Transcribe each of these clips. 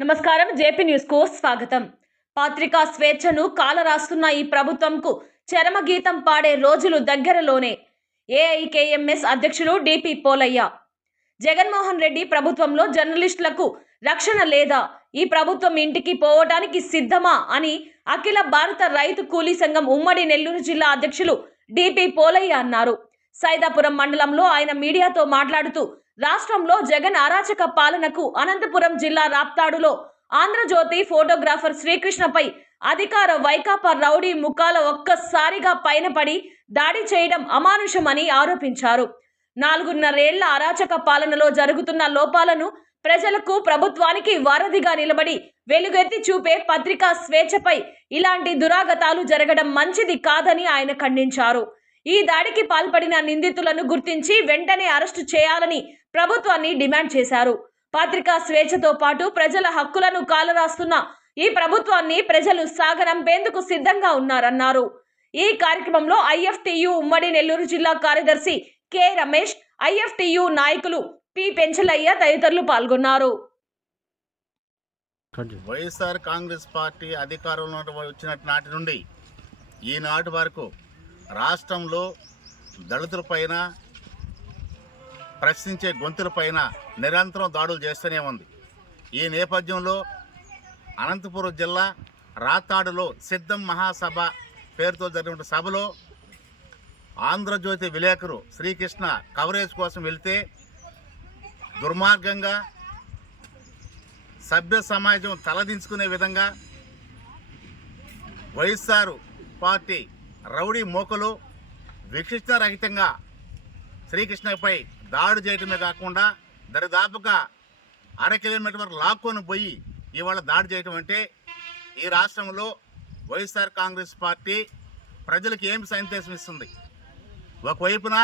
నమస్కారం జేపీ న్యూస్కు స్వాగతం. పాత్రికా స్వేచ్ఛను కాలరాస్తున్న ఈ ప్రభుత్వంకు చరమగీతం పాడే రోజులు దగ్గరలోనే. ఏఐకేఎంఎస్ అధ్యక్షులు డిపి పోలయ్య. జగన్మోహన్ రెడ్డి ప్రభుత్వంలో జర్నలిస్టులకు రక్షణ లేదా ఈ ప్రభుత్వం ఇంటికి పోవటానికి సిద్ధమా అని అఖిల భారత రైతు కూలీ సంఘం ఉమ్మడి నెల్లూరు జిల్లా అధ్యక్షులు డిపి పోలయ్య అన్నారు. సైదాపురం మండలంలో ఆయన మీడియాతో మాట్లాడుతూ రాష్ట్రంలో జగన్ అరాచక పాలనకు అనంతపురం జిల్లా రాప్తాడులో ఆంధ్రజ్యోతి ఫోటోగ్రాఫర్ శ్రీకృష్ణపై అధికార వైకాపా రౌడీ ముఖాల ఒక్కసారిగా పైన పడి దాడి చేయడం అమానుషమని ఆరోపించారు. నాలుగున్నరేళ్ళ అరాచక పాలనలో జరుగుతున్న లోపాలను ప్రజలకు ప్రభుత్వానికి వారధిగా నిలబడి వెలుగెత్తి చూపే పత్రికా స్వేచ్ఛపై ఇలాంటి దురాగతాలు జరగడం మంచిది కాదని ఆయన ఖండించారు. ఈ దాడికి పాల్పడిన నిందితులను గుర్తించి వెంటనే అరెస్టు చేయాలని ప్రభుత్వాన్ని డిమాండ్ చేశారు. పత్రికా స్వేచ్ఛతో పాటు ప్రజల హక్కులను కాలరాస్తున్న ఈ ప్రభుత్వాన్ని ప్రజలు సాగనంపేందుకు సిద్ధంగా ఉన్నారన్నారు. ఈ కార్యక్రమంలో ఐఎఫ్టియు ఉమ్మడి నెల్లూరు జిల్లా కార్యదర్శి కె రమేష్ ఐఎఫ్టియు నాయకులు పి పెంచలయ్య తదితరులు పాల్గొన్నారు. వైఎస్ఆర్ కాంగ్రెస్ పార్టీ అధికారంలో వచ్చినట్టు నాటి నుండి ఈనాటి వరకు రాష్ట్రంలో దళితులపైన ప్రశ్నించే గొంతులపైన నిరంతరం దాడులు చేస్తూనే ఉంది. ఈ నేపథ్యంలో అనంతపురం జిల్లా రాతాడులో సిద్ధం మహాసభ పేరుతో జరిగిన సభలో ఆంధ్రజ్యోతి విలేకరు శ్రీకృష్ణ కవరేజ్ కోసం వెళితే దుర్మార్గంగా సభ్య సమాజం తలదించుకునే విధంగా వైఎస్ఆర్ పార్టీ రౌడీ మోకలు విక్షిష్టరహితంగా శ్రీకృష్ణపై దాడి చేయటమే కాకుండా దరిదాపుగా అర కిలోమీటర్ వరకు లాక్కొని పోయి ఇవాళ దాడి చేయటం అంటే ఈ రాష్ట్రంలో వైఎస్ఆర్ కాంగ్రెస్ పార్టీ ప్రజలకు ఏమి సందేశం ఇస్తుంది? ఒకవైపున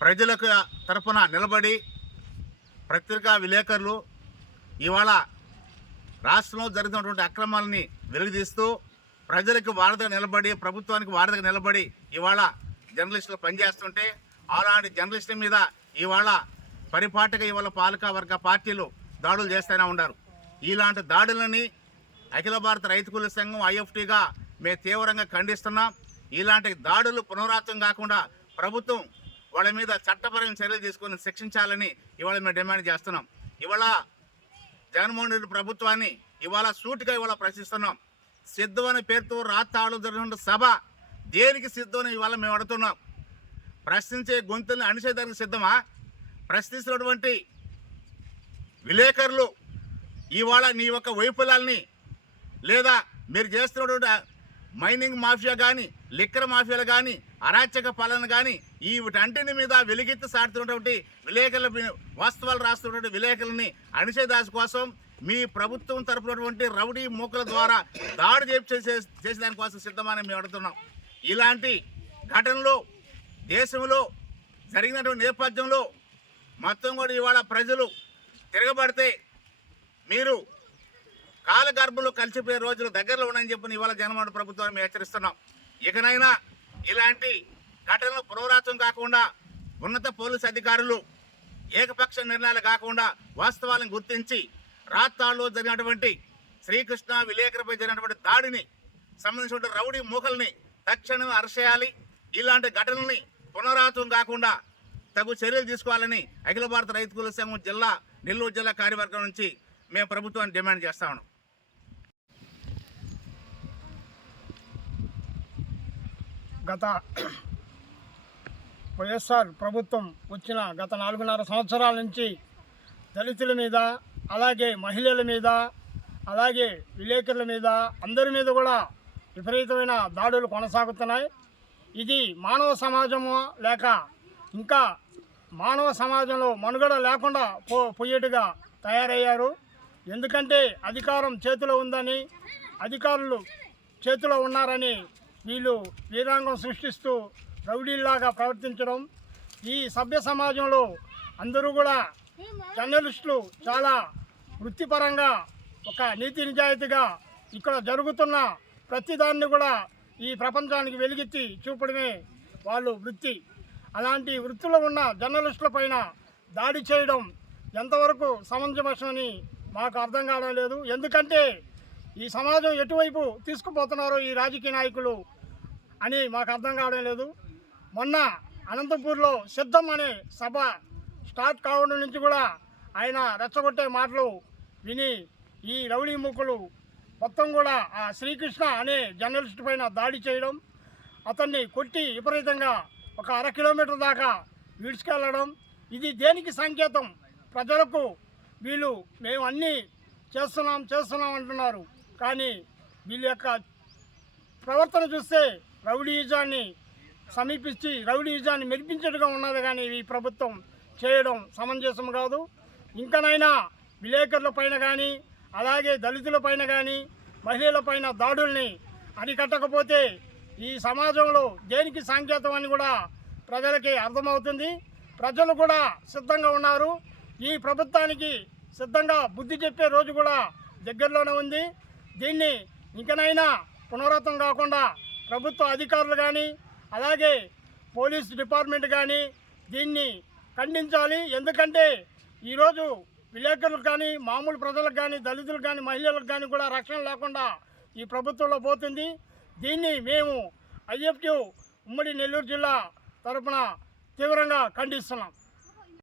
ప్రజలకు తరపున నిలబడి పత్రికా విలేకరులు ఇవాళ రాష్ట్రంలో జరుగుతున్నటువంటి అక్రమాలని వెలుగుదీస్తూ ప్రజలకు వారధిగా నిలబడి ప్రభుత్వానికి వారధిగా నిలబడి ఇవాళ జర్నలిస్టులు పనిచేస్తుంటే అలాంటి జర్నలిస్టుల మీద ఇవాళ పరిపాటిక ఇవాళ పాలక వర్గ పార్టీలు దాడులు చేస్తూనే ఉన్నారు. ఇలాంటి దాడులని అఖిల భారత రైతు కూలీ సంఘం ఐఎఫ్టీగా మేము తీవ్రంగా ఖండిస్తున్నాం. ఇలాంటి దాడులు పునరావృతం కాకుండా ప్రభుత్వం వాళ్ళ మీద చట్టపరమైన చర్యలు తీసుకొని శిక్షించాలని ఇవాళ మేము డిమాండ్ చేస్తున్నాం. ఇవాళ జగన్మోహన్ రెడ్డి ప్రభుత్వాన్ని ఇవాళ సూటిగా ఇవాళ ప్రశ్నిస్తున్నాం. సిద్ధం అనే పేరుతో రాత్రాలు జరిగిన సభ. దేనికి సిద్ధం అని ఇవాళ మేము అడుగుతున్నాం. ప్రశ్నించే గొంతుల్ని అణిచేదానికి సిద్ధమా? ప్రశ్నిస్తున్నటువంటి విలేకరులు ఇవాళ నీ యొక్క వైఫల్యాల్ని లేదా మీరు చేస్తున్నటువంటి మైనింగ్ మాఫియా కానీ లిక్కర్ మాఫియాలు కానీ అరాచక పాలన కానీ ఈ వీటంటిని మీద వెలుగెత్తి సాడుతున్నటువంటి విలేకరుల మీ- వాస్తవాలు రాస్తున్నటువంటి విలేకరులని అణిచేదాసు కోసం మీ ప్రభుత్వం తరపునటువంటి రౌడీ మూకల ద్వారా దాడి చేసి చేసే చేసేదానికోసం సిద్ధమని మేము అడుగుతున్నాం. ఇలాంటి ఘటనలు దేశంలో జరిగినటువంటి నేపథ్యంలో మొత్తం కూడా ఇవాళ ప్రజలు తిరగబడితే మీరు కాలగర్భంలో కలిసిపోయే రోజులు దగ్గరలో ఉన్నాయని చెప్పి ఇవాళ జగన్మోహన్ ప్రభుత్వాన్ని మేము హెచ్చరిస్తున్నాం. ఇకనైనా ఇలాంటి ఘటనలు పునరావృతం కాకుండా ఉన్నత పోలీసు అధికారులు ఏకపక్ష నిర్ణయాలు కాకుండా వాస్తవాలను గుర్తించి రాత్తాల్లో జరిగినటువంటి శ్రీకృష్ణ విలేకరిపై జరిగినటువంటి దాడిని సంబంధించిన రౌడీ మూకల్ని తక్షణం అరెస్ట్ ఇలాంటి ఘటనల్ని పునరావృతం కాకుండా తగు చర్యలు తీసుకోవాలని అఖిల భారత రైతు కుల సంఘం జిల్లా నెల్లూరు జిల్లా కార్యవర్గం నుంచి మేము ప్రభుత్వాన్ని డిమాండ్ చేస్తా ఉన్నాం. గత వైఎస్ఆర్ ప్రభుత్వం వచ్చిన గత నాలుగున్నర సంవత్సరాల నుంచి దళితుల మీద అలాగే మహిళల మీద అలాగే విలేకరుల మీద అందరి మీద కూడా విపరీతమైన దాడులు కొనసాగుతున్నాయి. ఇది మానవ సమాజము లేక ఇంకా మానవ సమాజంలో మనుగడ లేకుండా పో పోయేట్టుగా తయారయ్యారు. ఎందుకంటే అధికారం చేతిలో ఉందని అధికారులు చేతిలో ఉన్నారని వీళ్ళు వీరాంగం సృష్టిస్తూ రౌడీల్లాగా ప్రవర్తించడం. ఈ సభ్య సమాజంలో అందరూ కూడా జర్నలిస్టులు చాలా వృత్తిపరంగా ఒక నీతి నిజాయితీగా ఇక్కడ జరుగుతున్న ప్రతిదాన్ని కూడా ఈ ప్రపంచానికి వెలుగెత్తి చూపడమే వాళ్ళు వృత్తి. అలాంటి వృత్తిలో ఉన్న జర్నలిస్టుల పైన దాడి చేయడం ఎంతవరకు సమంజసమని మాకు అర్థం కావడం లేదు. ఎందుకంటే ఈ సమాజం ఎటువైపు తీసుకుపోతున్నారో ఈ రాజకీయ నాయకులు అని మాకు అర్థం కావడం లేదు. మొన్న అనంతపూర్లో సిద్ధం అనే సభ స్టార్ట్ కావడం నుంచి కూడా ఆయన రెచ్చగొట్టే మాటలు విని ఈ రౌడీ ముక్కులు మొత్తం కూడా ఆ శ్రీకృష్ణ అనే జర్నలిస్ట్ పైన దాడి చేయడం అతన్ని కొట్టి విపరీతంగా ఒక అర కిలోమీటర్ దాకా విడిచుకెళ్ళడం ఇది దేనికి సంకేతం? ప్రజలకు వీళ్ళు మేము అన్నీ చేస్తున్నాం చేస్తున్నాం అంటున్నారు. కానీ వీళ్ళ యొక్క ప్రవర్తన చూస్తే రౌడీయుజాన్ని సమీపించి రౌడీయుజాన్ని మెరిపించేట్టుగా ఉన్నది కానీ ఈ ప్రభుత్వం చేయడం సమంజసం కాదు. ఇంకనైనా విలేకరుల పైన కానీ అలాగే దళితుల పైన కానీ మహిళల పైన దాడుల్ని అరికట్టకపోతే ఈ సమాజంలో దేనికి సంకేతం అని కూడా ప్రజలకి అర్థమవుతుంది. ప్రజలు కూడా సిద్ధంగా ఉన్నారు. ఈ ప్రభుత్వానికి సిద్ధంగా బుద్ధి చెప్పే రోజు కూడా దగ్గరలోనే ఉంది. దీన్ని ఇంకనైనా పునరావృతం కాకుండా ప్రభుత్వ అధికారులు కానీ అలాగే పోలీస్ డిపార్ట్మెంట్ కానీ దీన్ని ఖండించాలి. ఎందుకంటే ఈరోజు విలేకరులకు కానీ మామూలు ప్రజలకు కానీ దళితులకు కానీ మహిళలకు కానీ కూడా రక్షణ లేకుండా ఈ ప్రభుత్వంలో పోతుంది. దీన్ని మేము ఐఎఫ్టీ ఉమ్మడి నెల్లూరు జిల్లా తరపున తీవ్రంగా ఖండిస్తున్నాం.